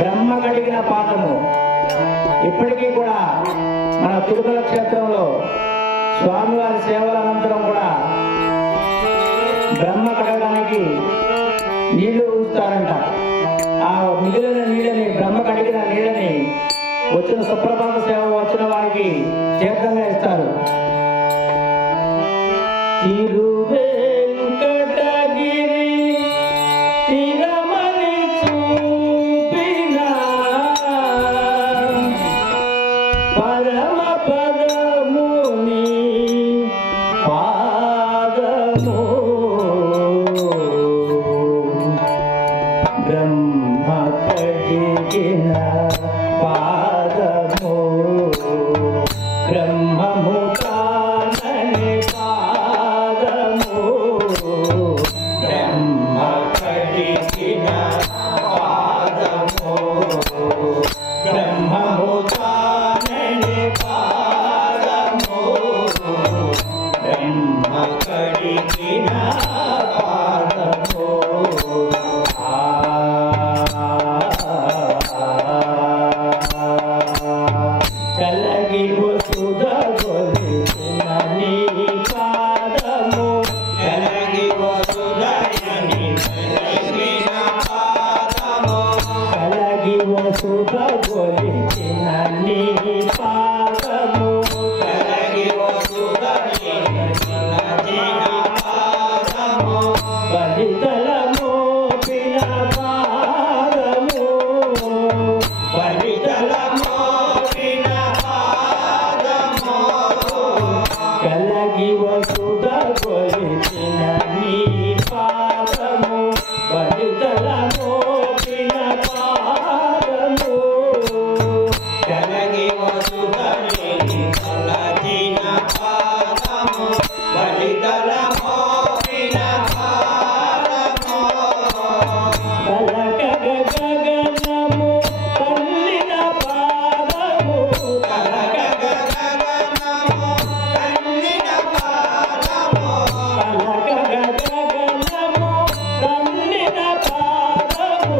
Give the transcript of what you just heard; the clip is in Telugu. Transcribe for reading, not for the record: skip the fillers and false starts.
బ్రహ్మ కడిగిన పాదము. ఇప్పటికీ కూడా మన తిరుమల క్షేత్రంలో స్వామివారి సేవల అనంతరం కూడా బ్రహ్మ కడగడానికి నీళ్లు ఉంచుతారంట. ఆ మిగిలిన నీళ్ళని, బ్రహ్మ కడిగిన నీళ్ళని వచ్చిన సుప్రభాత సేవ వచ్చిన వారికి తీర్థంగా ఇస్తారు. తిరువేంకటగిరి తిరమని చూపిన పరమ పదముని పాదము బ్రహ్మ కడిగిన పాదము బ్రహ్మము తానని పాదము బ్రహ్మ కడిగిన పాదము బ్రహ్మము తానని పాదము బ్రహ్మ కడిగిన పాదము చల్లగి వసుధ గొలిచిన నీ పాదము చల్లగి వసుధ చల్లగి వసుధ గొలిచిన నీ పాదము చల్లగి వసుధ పాదము బలితలము పిన పాదము బలితలము పిన పాదము కలగి వసుధ గొలిచిన నీ పాదము బలితలము పిన పాదము కలగి వసుధ గొలిచిన పాదము బలితలము పిన పాదము కలకగ గగనము కల్లిన పాదము కలకగ గగనము కల్లిన పాదము కలకగ గగనము కల్లిన పాదము